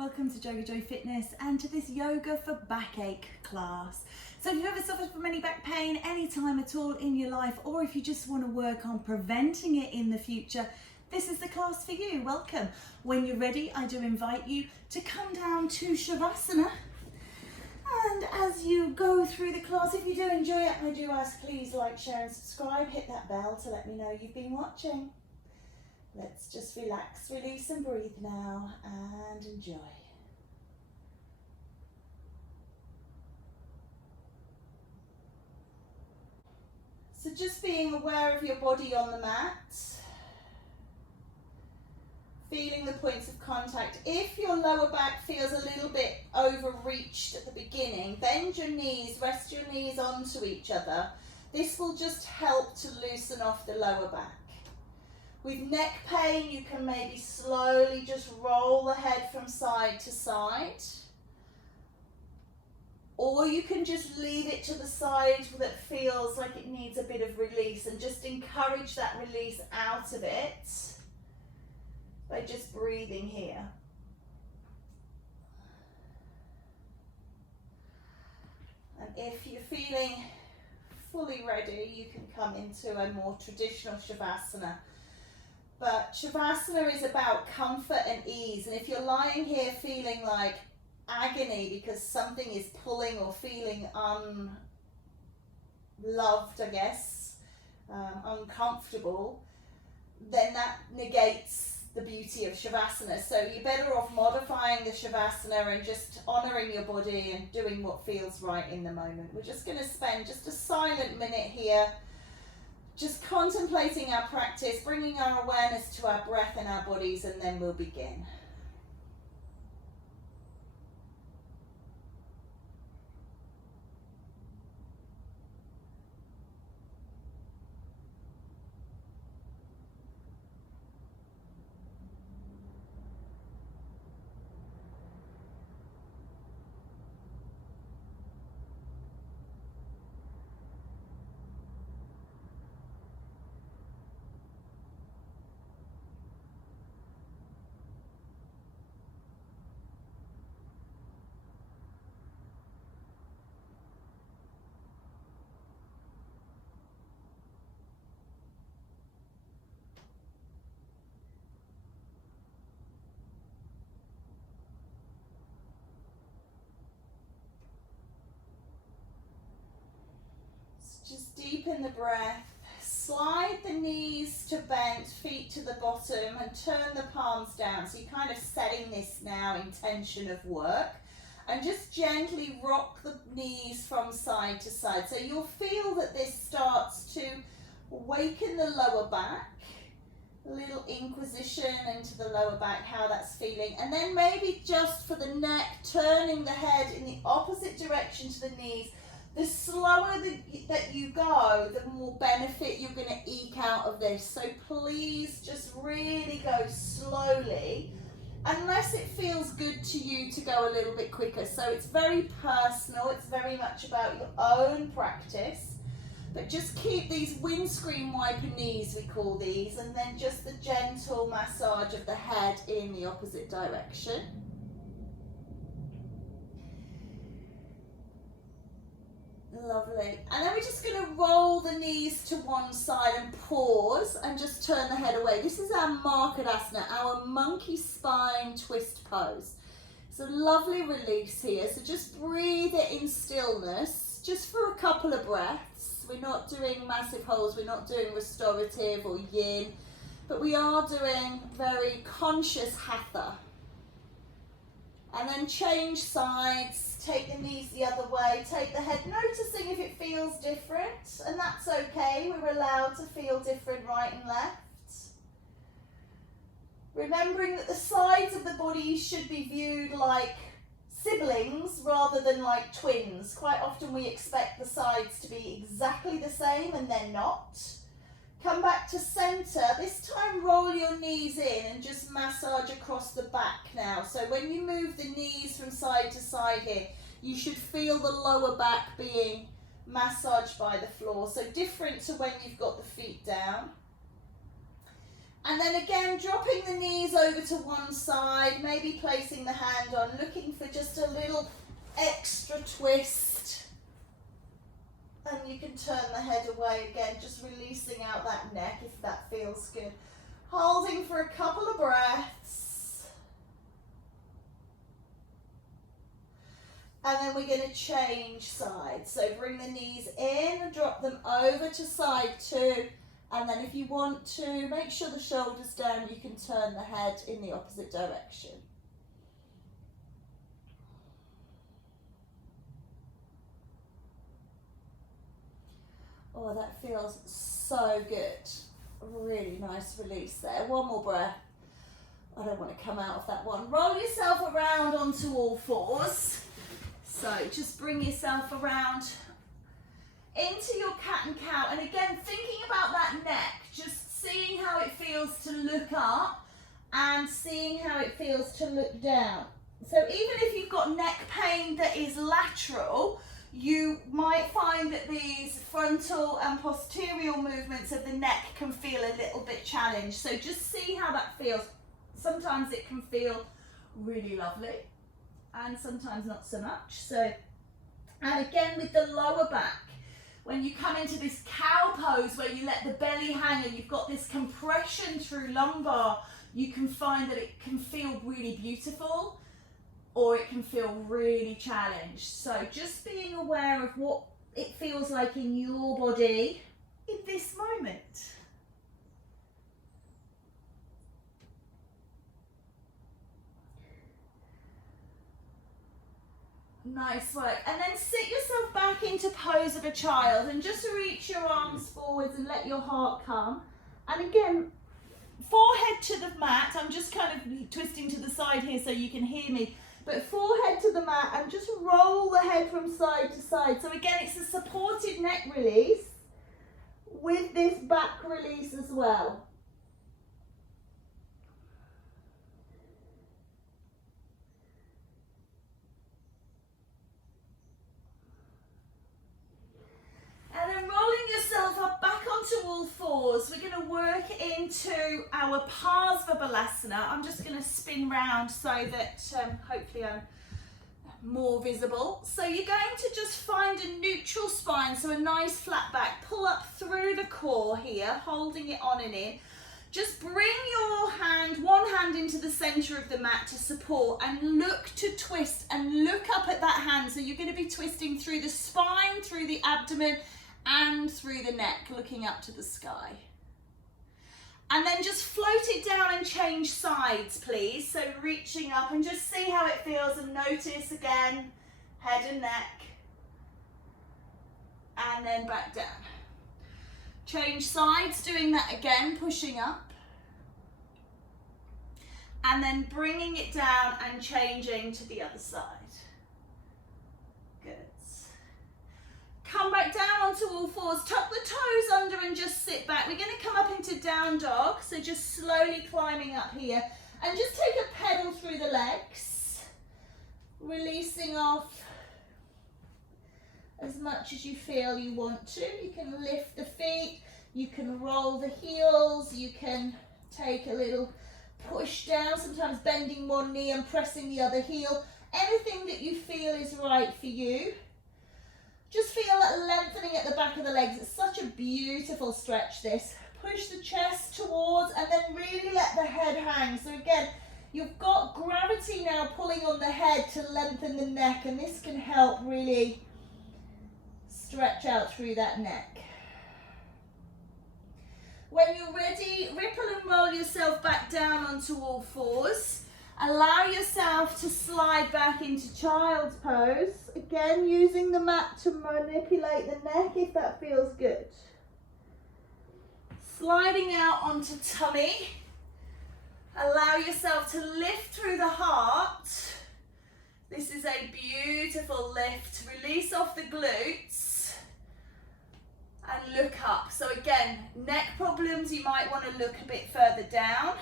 Welcome to JoeGa Joy Fitness and to this yoga for backache class. So if you've ever suffered from any back pain any time at all in your life, or if you just want to work on preventing it in the future, this is the class for you. Welcome. When you're ready, I do invite you to come down to Shavasana. And as you go through the class, if you do enjoy it, I do ask please like, share and subscribe. Hit that bell to let me know you've been watching. Let's just relax, release and breathe now and enjoy. So just being aware of your body on the mat, feeling the points of contact. If your lower back feels a little bit overreached at the beginning, bend your knees, rest your knees onto each other. This will just help to loosen off the lower back. With neck pain, you can maybe slowly just roll the head from side to side. Or you can just leave it to the side that feels like it needs a bit of release and just encourage that release out of it by just breathing here. And if you're feeling fully ready, you can come into a more traditional Shavasana. But Shavasana is about comfort and ease. And if you're lying here feeling like agony because something is pulling or feeling unloved, I guess, uncomfortable, then that negates the beauty of Shavasana. So you're better off modifying the Shavasana and just honouring your body and doing what feels right in the moment. We're just going to spend just a silent minute here, just contemplating our practice, bringing our awareness to our breath and our bodies, and then we'll begin. Just deepen the breath, slide the knees to bent, feet to the bottom, and turn the palms down. So you're kind of setting this now intention of work, and just gently rock the knees from side to side. So you'll feel that this starts to awaken the lower back, a little inquisition into the lower back, how that's feeling. And then maybe just for the neck, turning the head in the opposite direction to the knees. The slower that you go, the more benefit you're going to eke out of this. So please just really go slowly, unless it feels good to you to go a little bit quicker. So it's very personal, it's very much about your own practice. But just keep these windscreen wiper knees, we call these, and then just the gentle massage of the head in the opposite direction. Lovely. And then we're just going to roll the knees to one side and pause and just turn the head away. This is our Markadasana, our monkey spine twist pose. So lovely release here. So just breathe it in stillness, just for a couple of breaths. We're not doing massive holds, we're not doing restorative or yin, but we are doing very conscious hatha. And then change sides, take the knees the other way, take the head, noticing if it feels different, and that's okay, we're allowed to feel different right and left. Remembering that the sides of the body should be viewed like siblings rather than like twins. Quite often we expect the sides to be exactly the same and they're not. Come back to center. This time roll your knees in and just massage across the back now. So when you move the knees from side to side here, you should feel the lower back being massaged by the floor. So different to when you've got the feet down. And then again, dropping the knees over to one side, maybe placing the hand on, looking for just a little extra twist. And you can turn the head away again, just releasing out that neck if that feels good. Holding for a couple of breaths. And then we're going to change sides. So bring the knees in and drop them over to side two. And then if you want to, make sure the shoulders down, you can turn the head in the opposite direction. Oh, that feels so good. Really nice release there. One more breath. I don't want to come out of that one. Roll yourself around onto all fours. So just bring yourself around into your cat and cow. And again, thinking about that neck, just seeing how it feels to look up and seeing how it feels to look down. So even if you've got neck pain that is lateral, you might find that these frontal and posterior movements of the neck can feel a little bit challenged. So just see how that feels. Sometimes it can feel really lovely and sometimes not so much. So, and again with the lower back, when you come into this cow pose where you let the belly hang and you've got this compression through lumbar, you can find that it can feel really beautiful or it can feel really challenged. So just being aware of what it feels like in your body in this moment. Nice work. And then sit yourself back into pose of a child and just reach your arms forwards and let your heart come. And again, forehead to the mat. I'm just kind of twisting to the side here so you can hear me. But forehead to the mat and just roll the head from side to side. So again, it's a supported neck release with this back release as well. And then rolling yourself up back onto all fours, we're going to work into our Parsvabalasana. I'm just going to spin round so that hopefully I'm more visible. So you're going to just find a neutral spine, so a nice flat back. Pull up through the core here, holding it on and in. Just bring your hand, one hand into the center of the mat to support and look to twist and look up at that hand. So you're going to be twisting through the spine, through the abdomen, and through the neck, looking up to the sky. And then just float it down and change sides, please. So reaching up and just see how it feels and notice again, head and neck. And then back down. Change sides, doing that again, pushing up. And then bringing it down and changing to the other side. Good. Come back down onto all fours, tuck the toes under and just sit back. We're going to come up into down dog, so just slowly climbing up here. And just take a pedal through the legs, releasing off as much as you feel you want to. You can lift the feet, you can roll the heels, you can take a little push down, sometimes bending one knee and pressing the other heel. Anything that you feel is right for you. Just feel that lengthening at the back of the legs. It's such a beautiful stretch, this. Push the chest towards and then really let the head hang. So again, you've got gravity now pulling on the head to lengthen the neck, and this can help really stretch out through that neck. When you're ready, ripple and roll yourself back down onto all fours. Allow yourself to slide back into child's pose. Again, using the mat to manipulate the neck if that feels good. Sliding out onto tummy. Allow yourself to lift through the heart. This is a beautiful lift. Release off the glutes. And look up. So again, neck problems, you might want to look a bit further down.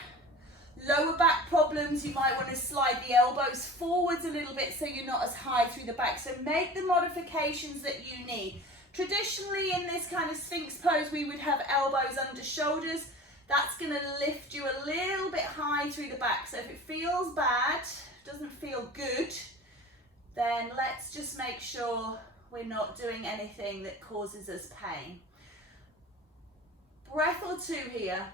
Lower back problems, you might want to slide the elbows forwards a little bit so you're not as high through the back. So make the modifications that you need. Traditionally in this kind of Sphinx pose, we would have elbows under shoulders. That's going to lift you a little bit high through the back. So if it feels bad, doesn't feel good, then let's just make sure we're not doing anything that causes us pain. Breath or two here.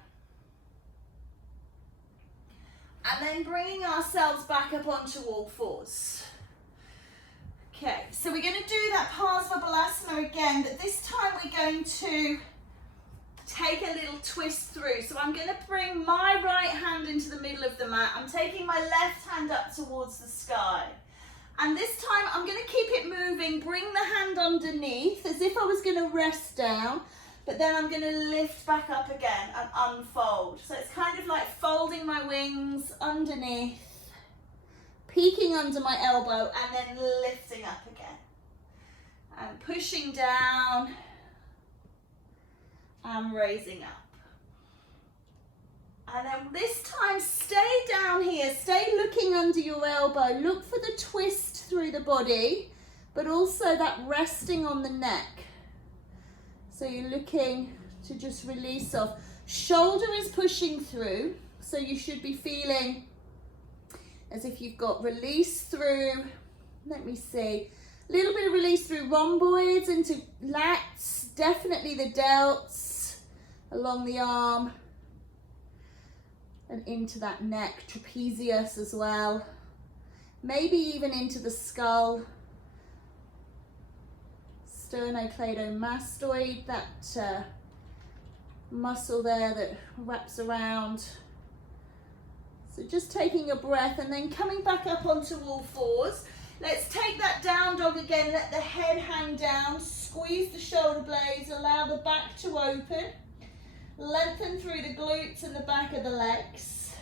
And then bringing ourselves back up onto all fours. Okay, so we're going to do that Parsvabalasana again, but this time we're going to take a little twist through. So I'm going to bring my right hand into the middle of the mat. I'm taking my left hand up towards the sky. And this time I'm going to keep it moving, bring the hand underneath as if I was going to rest down, but then I'm going to lift back up again and unfold. So it's kind of like folding my wings underneath, peeking under my elbow, and then lifting up again. And pushing down and raising up. And then this time, stay down here, stay looking under your elbow, look for the twist through the body, but also that resting on the neck. So you're looking to just release off. Shoulder is pushing through, so you should be feeling as if you've got release through, let me see, a little bit of release through rhomboids into lats, definitely the delts, along the arm, and into that neck, trapezius as well, maybe even into the skull, sternocleidomastoid, that muscle there that wraps around. So just taking a breath and then coming back up onto all fours. Let's take that down dog again, let the head hang down, squeeze the shoulder blades, allow the back to open, lengthen through the glutes and the back of the legs.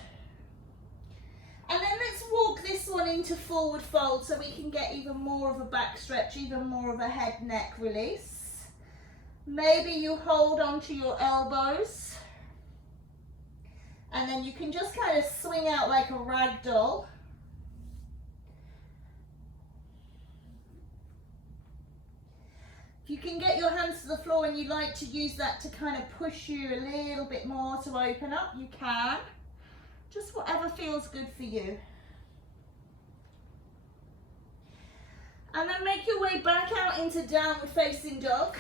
And then let's walk this one into forward fold so we can get even more of a back stretch, even more of a head neck release. Maybe you hold onto your elbows. And then you can just kind of swing out like a rag doll. If you can get your hands to the floor and you like to use that to kind of push you a little bit more to open up, you can. Just whatever feels good for you. And then make your way back out into downward facing dog.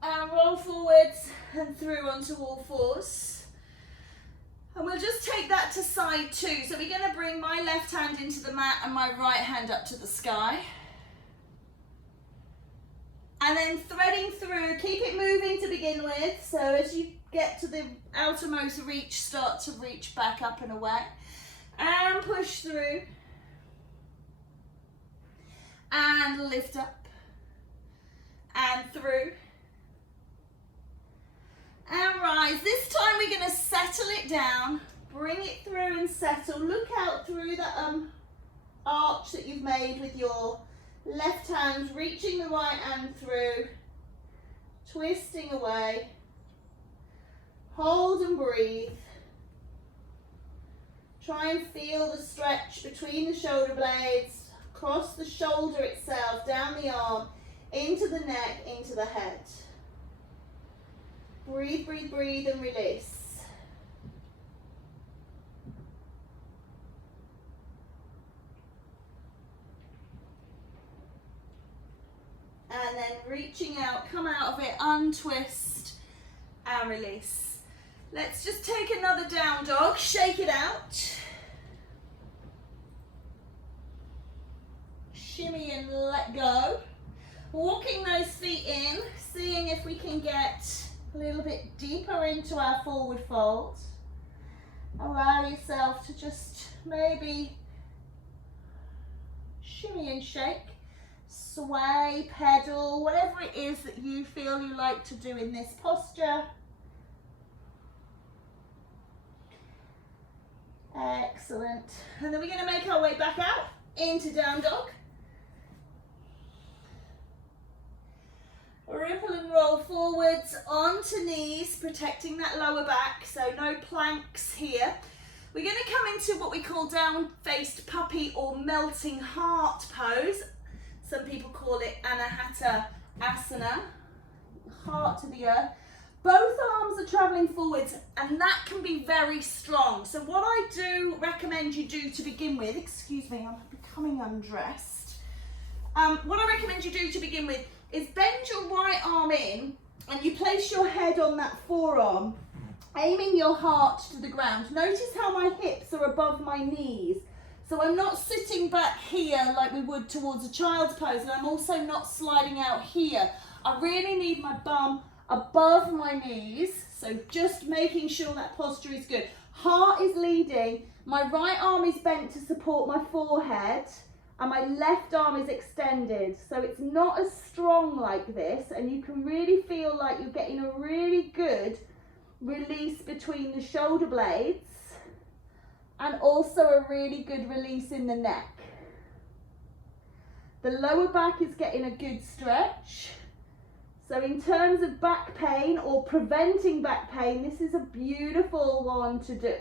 And roll forwards and through onto all fours. And we'll just take that to side two. So we're going to bring my left hand into the mat and my right hand up to the sky. And then threading through, keep it moving to begin with. So as you get to the outermost reach, start to reach back up and away. And push through. And lift up. And through. And rise. This time we're going to settle it down, bring it through and settle. Look out through that arch that you've made with your left hand, reaching the right hand through, twisting away. Hold and breathe. Try and feel the stretch between the shoulder blades, across the shoulder itself, down the arm, into the neck, into the head. Breathe, breathe, breathe and release. And then reaching out, come out of it, untwist and release. Let's just take another down dog, shake it out. Shimmy and let go. Walking those feet in, seeing if we can get a little bit deeper into our forward fold. Allow yourself to just maybe shimmy and shake, sway, pedal, whatever it is that you feel you like to do in this posture. Excellent. And then we're going to make our way back out into down dog. Ripple and roll forwards onto knees, protecting that lower back, so no planks here. We're going to come into what we call down-faced puppy or melting heart pose. Some people call it Anahata Asana. heart to the earth. Both arms are traveling forwards, and that can be very strong. So what I do recommend you do to begin with, excuse me, I'm becoming undressed. What I recommend you do to begin with is bend your right arm in, and you place your head on that forearm, aiming your heart to the ground. Notice how my hips are above my knees. So I'm not sitting back here like we would towards a child's pose, and I'm also not sliding out here. I really need my bum above my knees, so just making sure that posture is good. Heart is leading, my right arm is bent to support my forehead, and my left arm is extended. So it's not as strong like this, and you can really feel like you're getting a really good release between the shoulder blades, and also a really good release in the neck. The lower back is getting a good stretch. So in terms of back pain or preventing back pain, this is a beautiful one to do.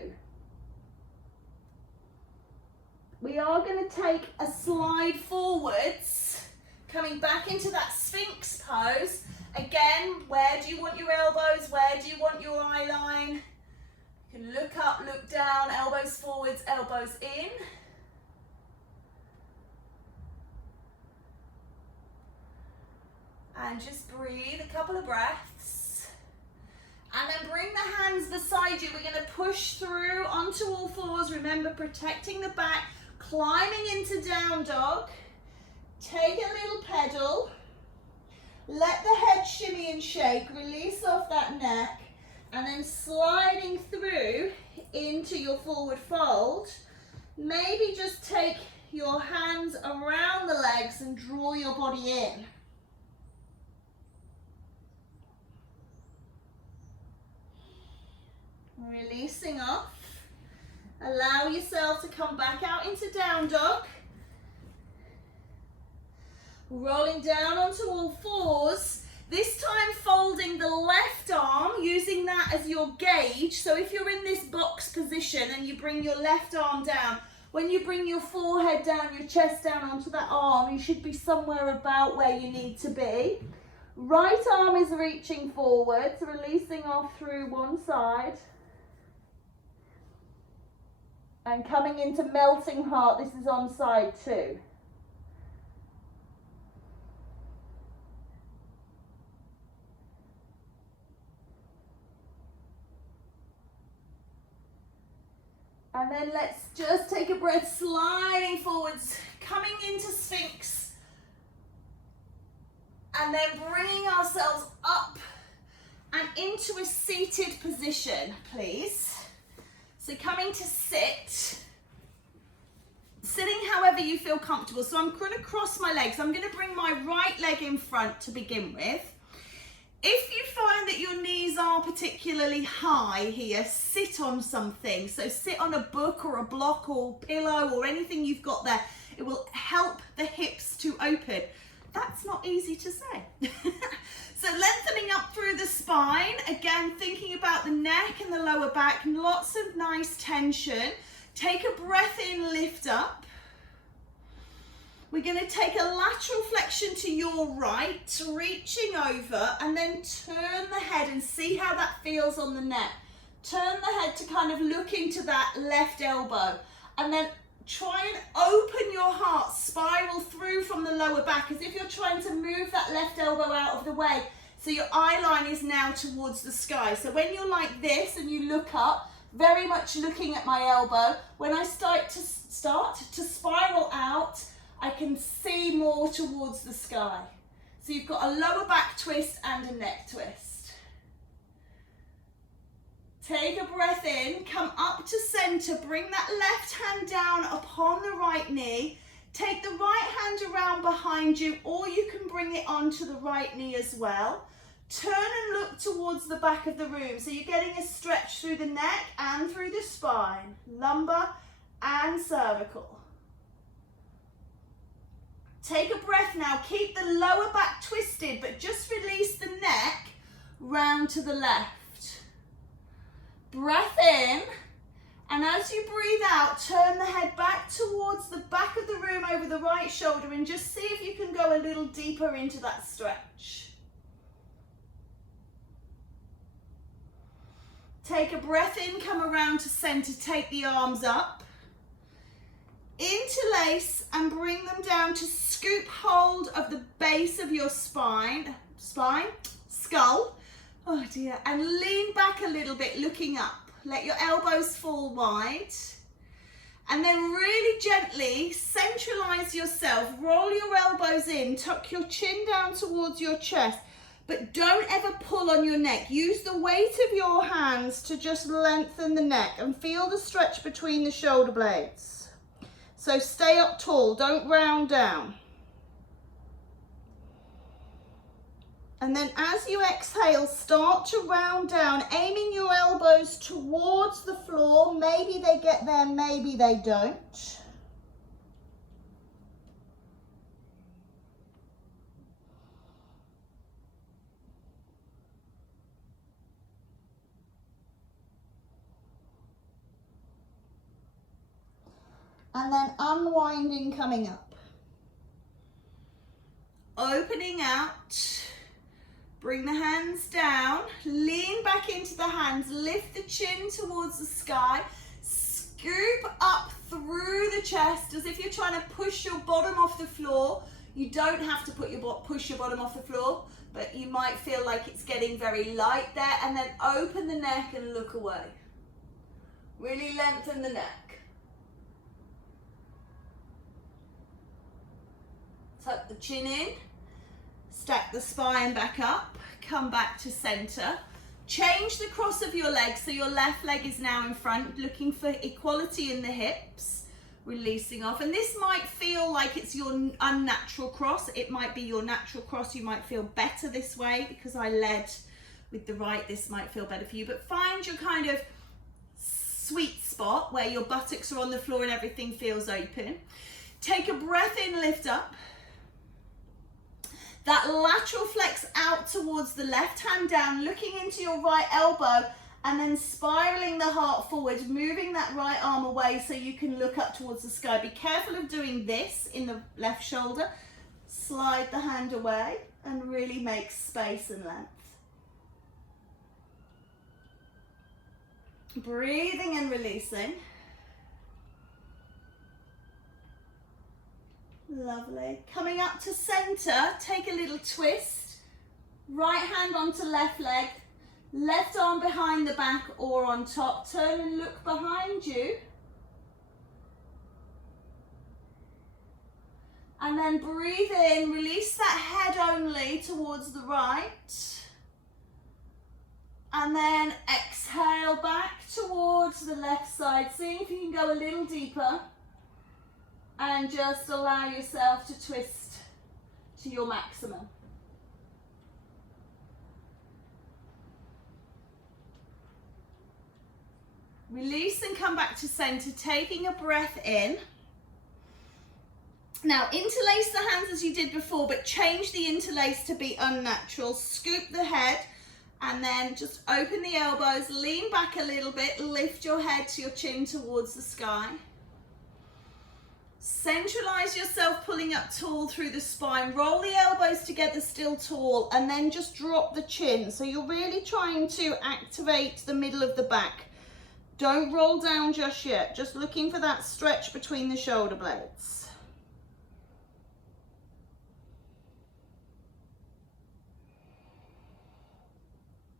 We are going to take a slide forwards, coming back into that Sphinx pose. Again, where do you want your elbows? Where do you want your eye line? You can look up, look down, elbows forwards, elbows in. And just breathe a couple of breaths. And then bring the hands beside you. We're going to push through onto all fours. Remember, protecting the back, climbing into down dog. Take a little pedal. Let the head shimmy and shake. Release off that neck. And then sliding through into your forward fold. Maybe just take your hands around the legs and draw your body in. Releasing off. Allow yourself to come back out into down dog. Rolling down onto all fours. This time folding the left arm, using that as your gauge. So if you're in this box position and you bring your left arm down, when you bring your forehead down, your chest down onto that arm, you should be somewhere about where you need to be. Right arm is reaching forwards, releasing off through one side. And coming into melting heart, this is on side 2. And then let's just take a breath, sliding forwards, coming into Sphinx. And then bringing ourselves up and into a seated position, please. So coming to sit, sitting however you feel comfortable. So I'm going to cross my legs. I'm going to bring my right leg in front to begin with. If you find that your knees are particularly high here, sit on something. So sit on a book or a block or pillow or anything you've got there. It will help the hips to open. That's not easy to say. So lengthening up through the spine, again thinking about the neck and the lower back, lots of nice tension. Take a breath in, lift up. We're going to take a lateral flexion to your right, reaching over, and then turn the head and see how that feels on the neck. Turn the head to kind of look into that left elbow, and then try and open your heart, spiral through from the lower back as if you're trying to move that left elbow out of the way. So your eye line is now towards the sky. So when you're like this and you look up, very much looking at my elbow, when I start to spiral out, I can see more towards the sky. So you've got a lower back twist and a neck twist. Take a breath in, come up to center, bring that left hand down upon the right knee. Take the right hand around behind you, or you can bring it onto the right knee as well. Turn and look towards the back of the room. So you're getting a stretch through the neck and through the spine, lumbar and cervical. Take a breath now. Keep the lower back twisted, but just release the neck round to the left. Breath in, and as you breathe out, turn the head back towards the back of the room over the right shoulder and just see if you can go a little deeper into that stretch. Take a breath in, come around to center, take the arms up. Interlace and bring them down to scoop hold of the base of your skull. Oh dear, and lean back a little bit, looking up. Let your elbows fall wide. And then really gently centralize yourself, roll your elbows in, tuck your chin down towards your chest, but don't ever pull on your neck. Use the weight of your hands to just lengthen the neck and feel the stretch between the shoulder blades. So stay up tall, don't round down. And then as you exhale, start to round down, aiming your elbows towards the floor. Maybe they get there, maybe they don't. And then unwinding, coming up. Opening out. Bring the hands down, lean back into the hands, lift the chin towards the sky, scoop up through the chest as if you're trying to push your bottom off the floor. You don't have to push your bottom off the floor, but you might feel like it's getting very light there, and then open the neck and look away. Really lengthen the neck. Tuck the chin in. Stack the spine back up, come back to center. Change the cross of your legs, so your left leg is now in front, looking for equality in the hips, releasing off. And this might feel like it's your unnatural cross. It might be your natural cross. You might feel better this way because I led with the right. This might feel better for you, but find your kind of sweet spot where your buttocks are on the floor and everything feels open. Take a breath in, lift up. That lateral flex out towards the left hand down, looking into your right elbow, and then spiraling the heart forward, moving that right arm away so you can look up towards the sky. Be careful of doing this in the left shoulder. Slide the hand away and really make space and length. Breathing and releasing. Lovely. Coming up to center, take a little twist. Right hand onto left leg, left arm behind the back or on top. Turn and look behind you. And then breathe in, release that head only towards the right. And then exhale back towards the left side. See if you can go a little deeper. And just allow yourself to twist to your maximum. Release and come back to center, taking a breath in. Now interlace the hands as you did before, but change the interlace to be unnatural. Scoop the head and then just open the elbows, lean back a little bit, lift your head to your chin towards the sky. Centralize yourself, pulling up tall through the spine. Roll the elbows together, still tall, and then just drop the chin. So you're really trying to activate the middle of the back. Don't roll down just yet. Just looking for that stretch between the shoulder blades.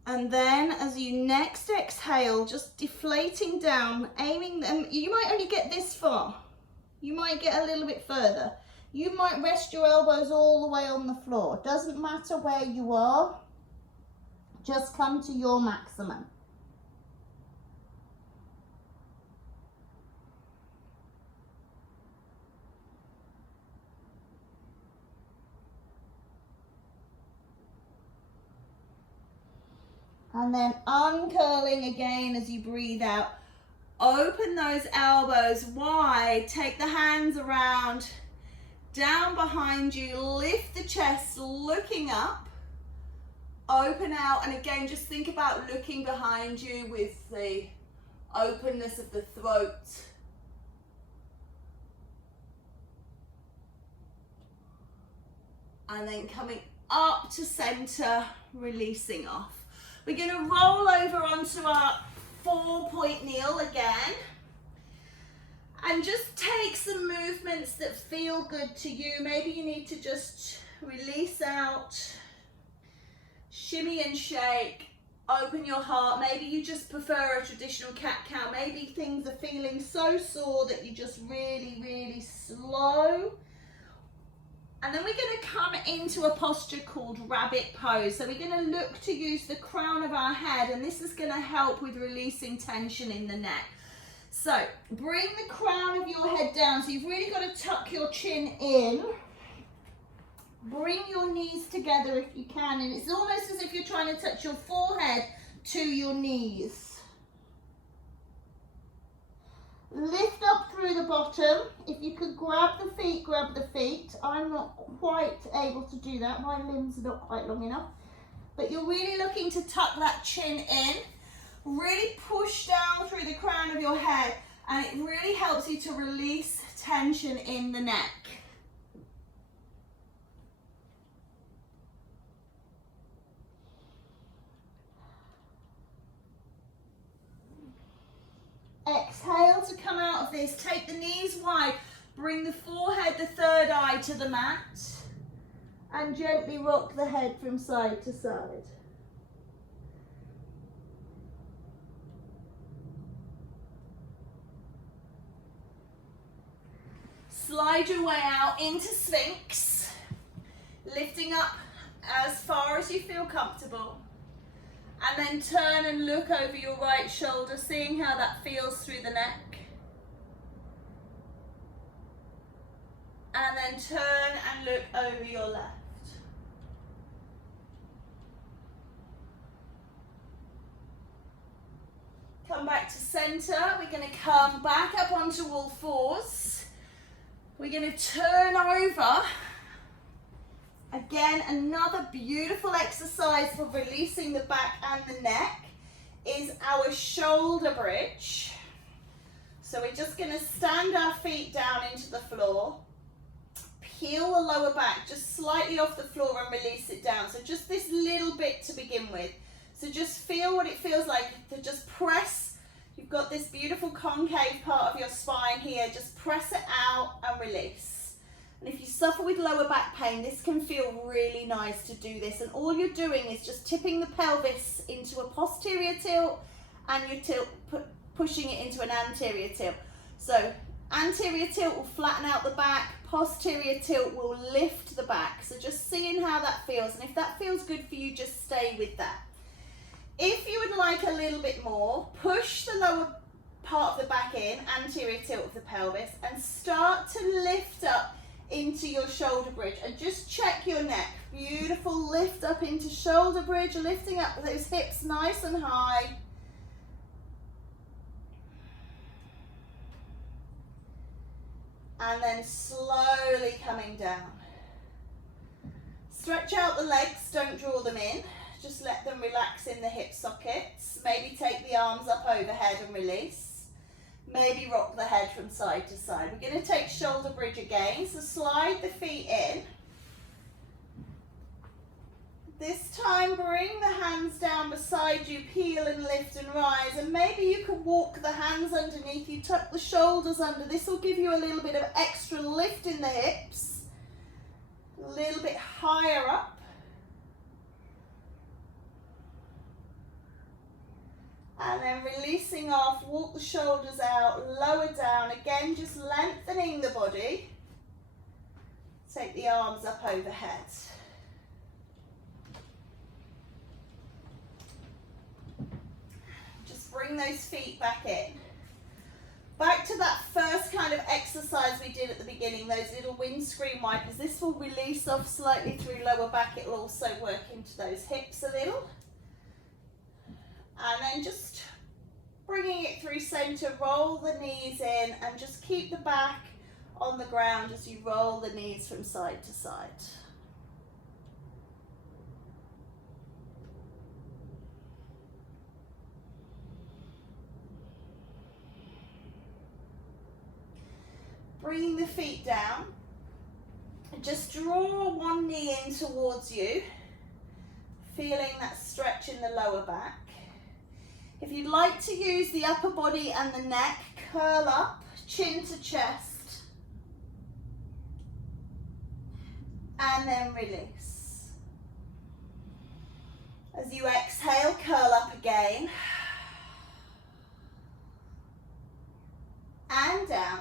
And then as you next exhale, just deflating down, aiming them. You might only get this far. You might get a little bit further. You might rest your elbows all the way on the floor. Doesn't matter where you are. Just come to your maximum. And then uncurling again as you breathe out. Open those elbows wide, take the hands around, down behind you, lift the chest, looking up, open out, and again, just think about looking behind you with the openness of the throat. And then coming up to center, releasing off. We're going to roll over onto our 4-point kneel again. And just take some movements that feel good to you. Maybe you need to just release out, shimmy and shake, open your heart. Maybe you just prefer a traditional cat-cow. Maybe things are feeling so sore that you just really, really slow. And then we're going to come into a posture called rabbit pose. So we're going to look to use the crown of our head, and this is going to help with releasing tension in the neck. So bring the crown of your head down. So you've really got to tuck your chin in. Bring your knees together if you can, and it's almost as if you're trying to touch your forehead to your knees. Lift up through the bottom. If you could grab the feet, grab the feet. I'm not quite able to do that. My limbs are not quite long enough. But you're really looking to tuck that chin in. Really push down through the crown of your head, and it really helps you to release tension in the neck. Exhale to come out of this. Take the knees wide. Bring the forehead, the third eye to the mat, and gently rock the head from side to side. Slide your way out into Sphinx, lifting up as far as you feel comfortable. And then turn and look over your right shoulder, seeing how that feels through the neck. And then turn and look over your left. Come back to center. We're going to come back up onto all fours. We're going to turn over. Again, another beautiful exercise for releasing the back and the neck is our shoulder bridge. So we're just going to stand our feet down into the floor, peel the lower back just slightly off the floor and release it down. So just this little bit to begin with. So just feel what it feels like to just press. You've got this beautiful concave part of your spine here. Just press it out and release. And if you suffer with lower back pain, this can feel really nice to do this. And all you're doing is just tipping the pelvis into a posterior tilt, and you're pushing it into an anterior tilt. So anterior tilt will flatten out the back, posterior tilt will lift the back. So just seeing how that feels. And if that feels good for you, just stay with that. If you would like a little bit more, push the lower part of the back in, anterior tilt of the pelvis, and start to lift up into your shoulder bridge, and just check your neck. Beautiful lift up into shoulder bridge, lifting up those hips nice and high. And then slowly coming down. Stretch out the legs, don't draw them in. Just let them relax in the hip sockets. Maybe take the arms up overhead and release. Maybe rock the head from side to side. We're going to take shoulder bridge again. So slide the feet in. This time bring the hands down beside you, peel and lift and rise. And maybe you can walk the hands underneath you, tuck the shoulders under. This will give you a little bit of extra lift in the hips. A little bit higher up. And then releasing off, walk the shoulders out, lower down. Again, just lengthening the body. Take the arms up overhead. Just bring those feet back in. Back to that first kind of exercise we did at the beginning, those little windscreen wipers. This will release off slightly through lower back. It will also work into those hips a little. And then just bringing it through center, roll the knees in, and just keep the back on the ground as you roll the knees from side to side. Bringing the feet down, just draw one knee in towards you, feeling that stretch in the lower back. If you'd like to use the upper body and the neck, curl up, chin to chest, and then release. As you exhale, curl up again, and down,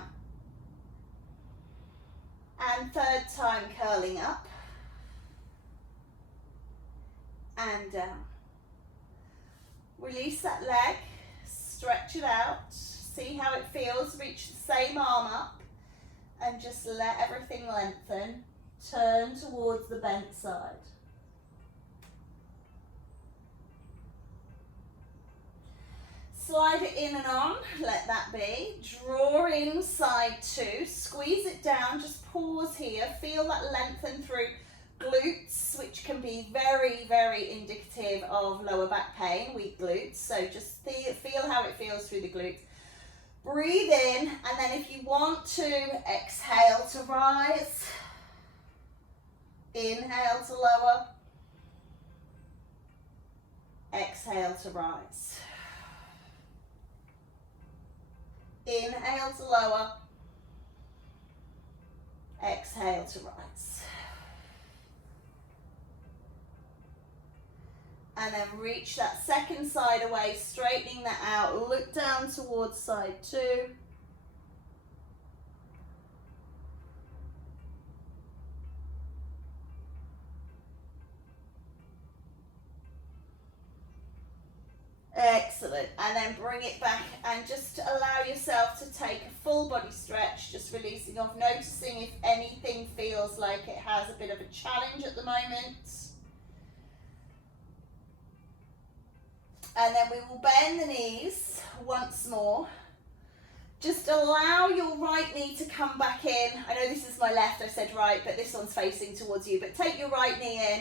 and third time curling up, and down. Release that leg, stretch it out, see how it feels, reach the same arm up, and just let everything lengthen. Turn towards the bent side. Slide it in and on, let that be. Draw in side two, squeeze it down, just pause here, feel that lengthen through glutes, which can be very, very indicative of lower back pain, weak glutes. So just feel how it feels through the glutes. Breathe in, and then if you want to, exhale to rise. Inhale to lower. Exhale to rise. Inhale to lower. Exhale to rise. And then reach that second side away, straightening that out. Look down towards side two. Excellent. And then bring it back and just allow yourself to take a full body stretch, just releasing off, noticing if anything feels like it has a bit of a challenge at the moment. And then we will bend the knees once more. Just allow your right knee to come back in. I know this is my left, I said right, but this one's facing towards you. But take your right knee in,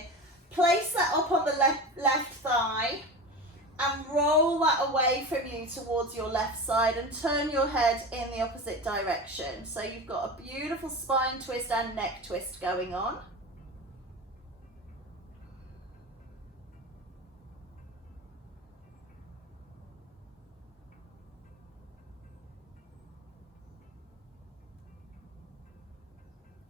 place that up on the left thigh, and roll that away from you towards your left side and turn your head in the opposite direction. So you've got a beautiful spine twist and neck twist going on.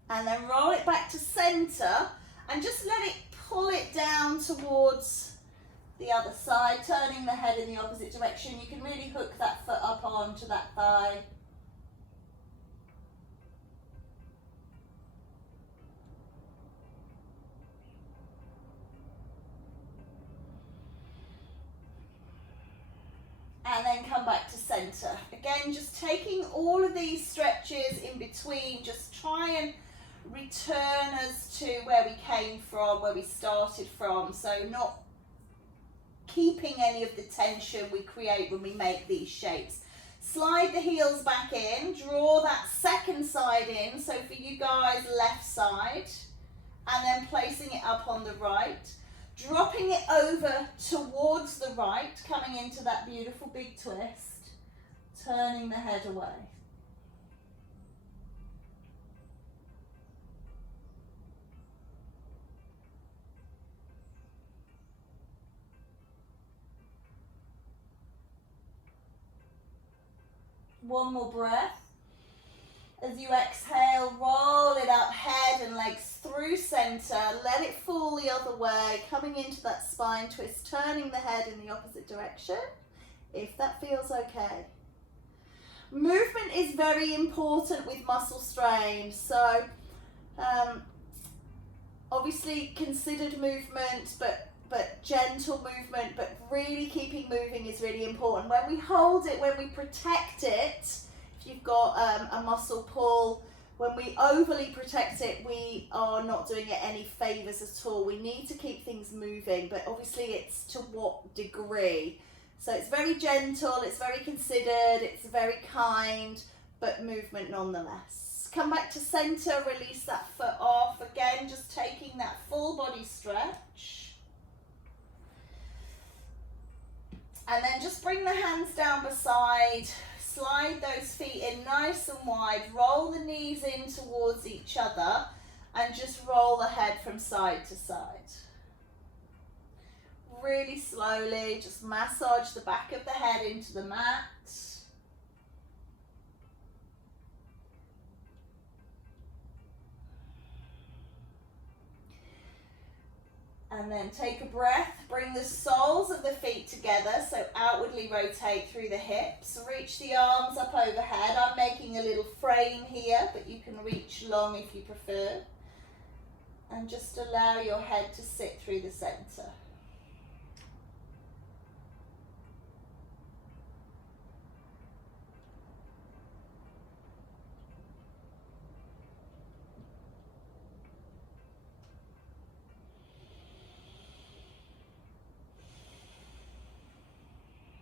And then roll it back to center and just let it pull it down towards the other side, turning the head in the opposite direction. You can really hook that foot up onto that thigh. And then come back to center. Again, just taking all of these stretches in between, just try and return us to where we came from, where we started from. So not keeping any of the tension we create when we make these shapes. Slide the heels back in, draw that second side in, so for you guys, left side, and then placing it up on the right, dropping it over towards the right, coming into that beautiful big twist, turning the head away. One more breath. As you exhale, roll it up, head and legs through center. Let it fall the other way, coming into that spine twist, turning the head in the opposite direction, if that feels okay. Movement is very important with muscle strain. So obviously considered movement, but gentle movement, but really keeping moving is really important. When we hold it, when we protect it, if you've got a muscle pull, when we overly protect it, we are not doing it any favors at all. We need to keep things moving, but obviously it's to what degree. So it's very gentle, it's very considered, it's very kind, but movement nonetheless. Come back to center, release that foot off. Again, just taking that full body stretch. And then just bring the hands down beside, slide those feet in nice and wide, roll the knees in towards each other, and just roll the head from side to side. really slowly, just massage the back of the head into the mat. And then take a breath, bring the soles of the feet together, so outwardly rotate through the hips. Reach the arms up overhead. I'm making a little frame here, but you can reach long if you prefer. And just allow your head to sit through the center.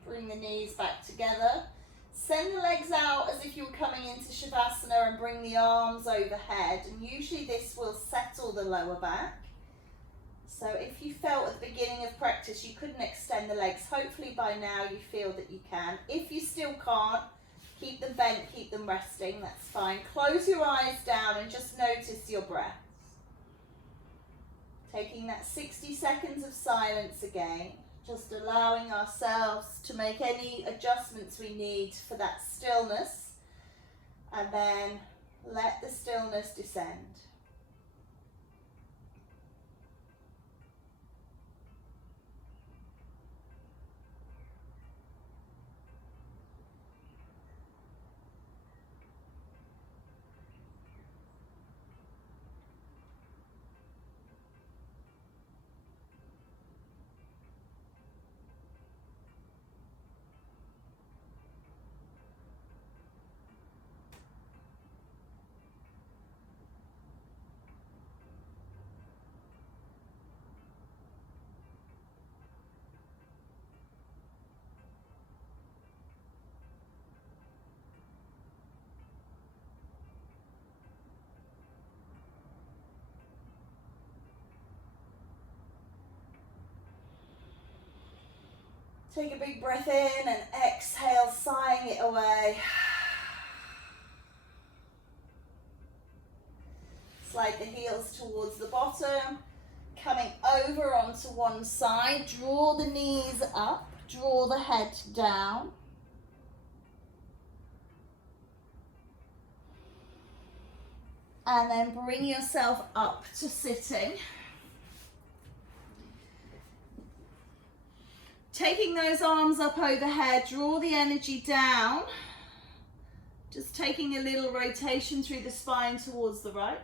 Bring the knees back together. Send the legs out as if you were coming into Shavasana and bring the arms overhead. And usually this will settle the lower back. So if you felt at the beginning of practice you couldn't extend the legs, hopefully by now you feel that you can. If you still can't, keep them bent, keep them resting, that's fine. Close your eyes down and just notice your breath. Taking that 60 seconds of silence again. Just allowing ourselves to make any adjustments we need for that stillness, and then let the stillness descend. Take a big breath in and exhale, sighing it away. Slide the heels towards the bottom, coming over onto one side. Draw the knees up, draw the head down. And then bring yourself up to sitting. Taking those arms up overhead, draw the energy down. Just taking a little rotation through the spine towards the right.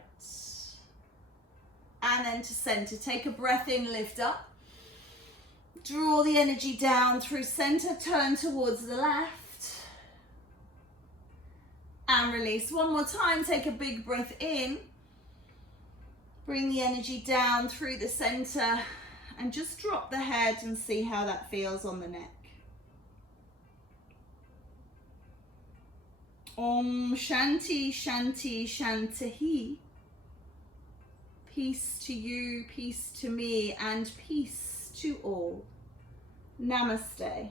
And then to center. Take a breath in, lift up. Draw the energy down through center, turn towards the left. And release. One more time, take a big breath in. Bring the energy down through the center. And just drop the head and see how that feels on the neck. Om Shanti Shanti Shantahi. Peace to you, peace to me, and peace to all. Namaste.